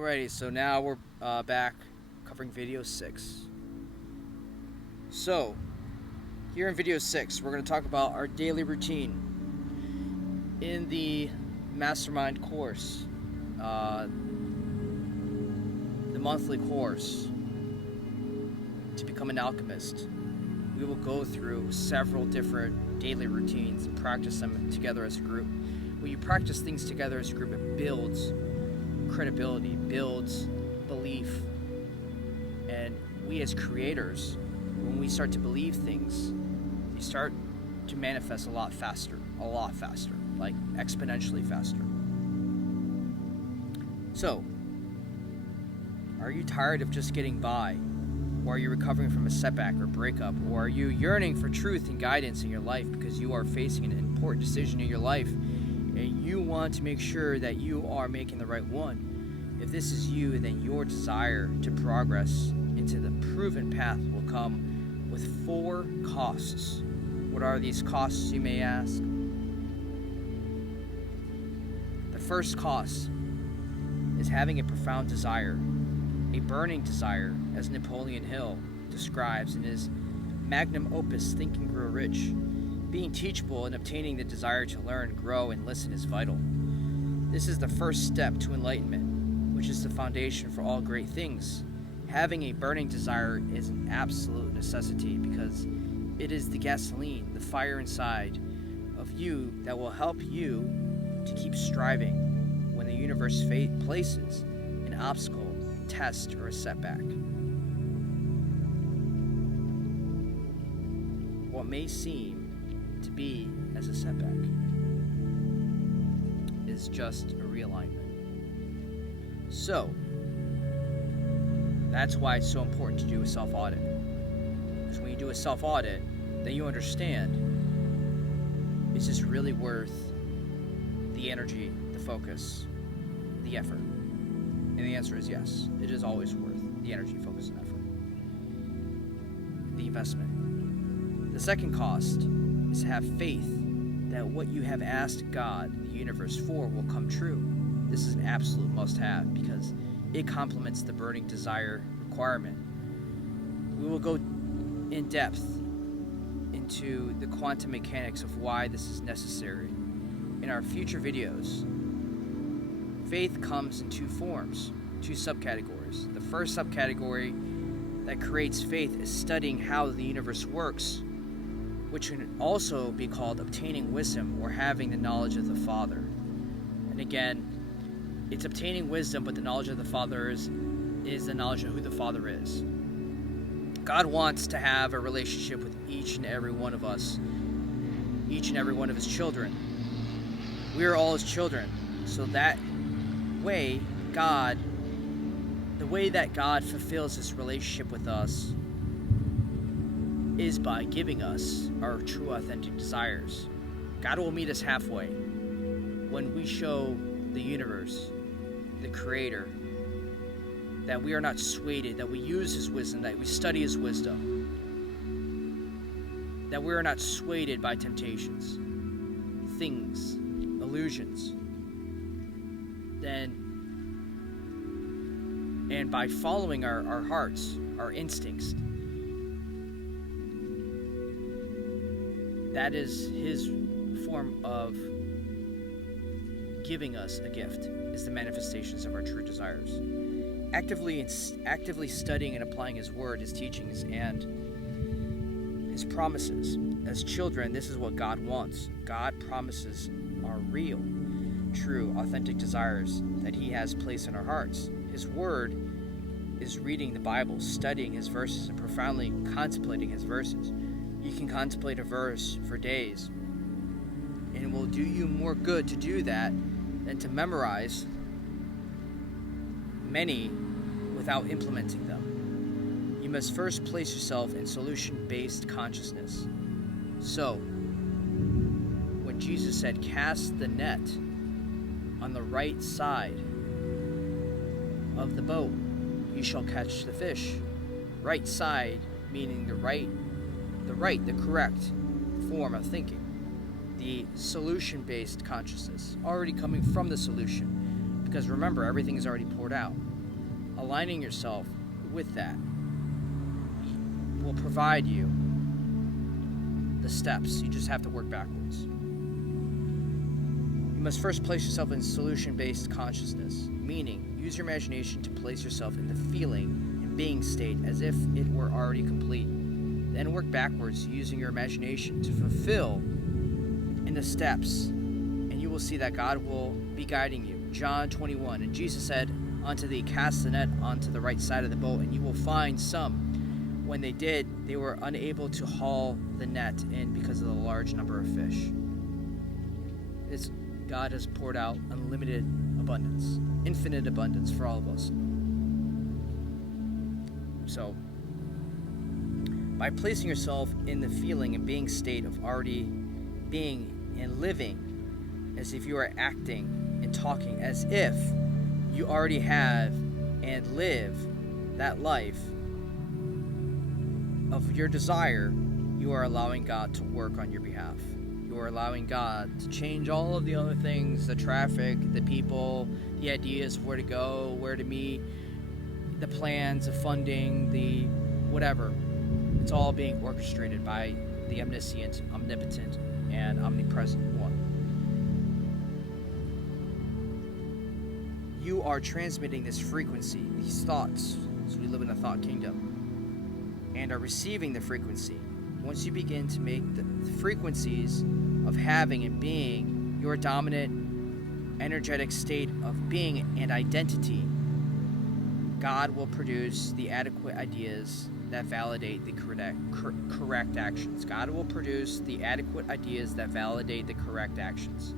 Alrighty, so now we're back covering video 6. So, here in video 6, we're going to talk about our daily routine. In the mastermind course, the monthly course to become an alchemist, we will go through several different daily routines and practice them together as a group. When you practice things together as a group, it builds credibility, builds belief, and we as creators, when we start to believe things, they start to manifest a lot faster, like exponentially faster. So, are you tired of just getting by? Or are you recovering from a setback or breakup? Or are you yearning for truth and guidance in your life because you are facing an important decision in your life and you want to make sure that you are making the right one? If this is you, then your desire to progress into the proven path will come with 4 costs. What are these costs, you may ask? The first cost is having a profound desire, a burning desire, as Napoleon Hill describes in his magnum opus, Think and Grow Rich. Being teachable and obtaining the desire to learn, grow, and listen is vital. This is the first step to enlightenment, which is the foundation for all great things. Having a burning desire is an absolute necessity because it is the gasoline, the fire inside of you that will help you to keep striving when the universe places an obstacle, test, or a setback. What may seem to be as a setback is just a realignment. So, that's why it's so important to do a self-audit. Because when you do a self-audit, then you understand, is this really worth the energy, the focus, the effort? And the answer is yes. It is always worth the energy, focus, and effort. The investment. The second cost is to have faith that what you have asked God, the universe, for will come true. This is an absolute must-have because it complements the burning desire requirement. We will go in depth into the quantum mechanics of why this is necessary in our future videos. Faith comes in 2 forms, 2 subcategories. The first subcategory that creates faith is studying how the universe works, which can also be called obtaining wisdom or having the knowledge of the Father. And again, it's obtaining wisdom, but the knowledge of the Father is the knowledge of who the Father is. God wants to have a relationship with each and every one of us, each and every one of His children. We are all His children, so that way, the way that God fulfills His relationship with us is by giving us our true authentic desires. God will meet us halfway when we show the universe, the Creator, that we are not swayed, that we use His wisdom, that we study His wisdom, that we are not swayed by temptations, things, illusions, and by following our hearts, our instincts. That is His form of giving us a gift, is the manifestations of our true desires. Actively studying and applying His word, His teachings, and His promises. As children, this is what God wants. God promises are real, true, authentic desires that He has placed in our hearts. His word is reading the Bible, studying His verses, and profoundly contemplating His verses. You can contemplate a verse for days, and it will do you more good to do that than to memorize many without implementing them. You must first place yourself in solution-based consciousness. So, when Jesus said, "Cast the net on the right side of the boat, you shall catch the fish." Right side meaning the correct form of thinking. The solution-based consciousness, already coming from the solution. Because remember, everything is already poured out. aligning yourself with that will provide you the steps. You just have to work backwards. You must first place yourself in solution-based consciousness, meaning use your imagination to place yourself in the feeling and being state as if it were already complete. Then work backwards using your imagination to fulfill in the steps, and you will see that God will be guiding you. John 21, and Jesus said unto thee, cast the net onto the right side of the boat, and you will find some. When they did, they were unable to haul the net in because of the large number of fish. God has poured out unlimited abundance, infinite abundance for all of us. So, by placing yourself in the feeling and being state of already being and living as if you are acting and talking as if you already have and live that life of your desire, you are allowing God to work on your behalf. You are allowing God to change all of the other things, the traffic, the people, the ideas of where to go, where to meet, the plans, the funding, the whatever. It's all being orchestrated by the omniscient, omnipotent, and omnipresent one. You are transmitting this frequency, these thoughts, as we live in a thought kingdom, and are receiving the frequency. Once you begin to make the frequencies of having and being your dominant energetic state of being and identity, God will produce the adequate ideas that validate the correct actions. God will produce the adequate ideas that validate the correct actions.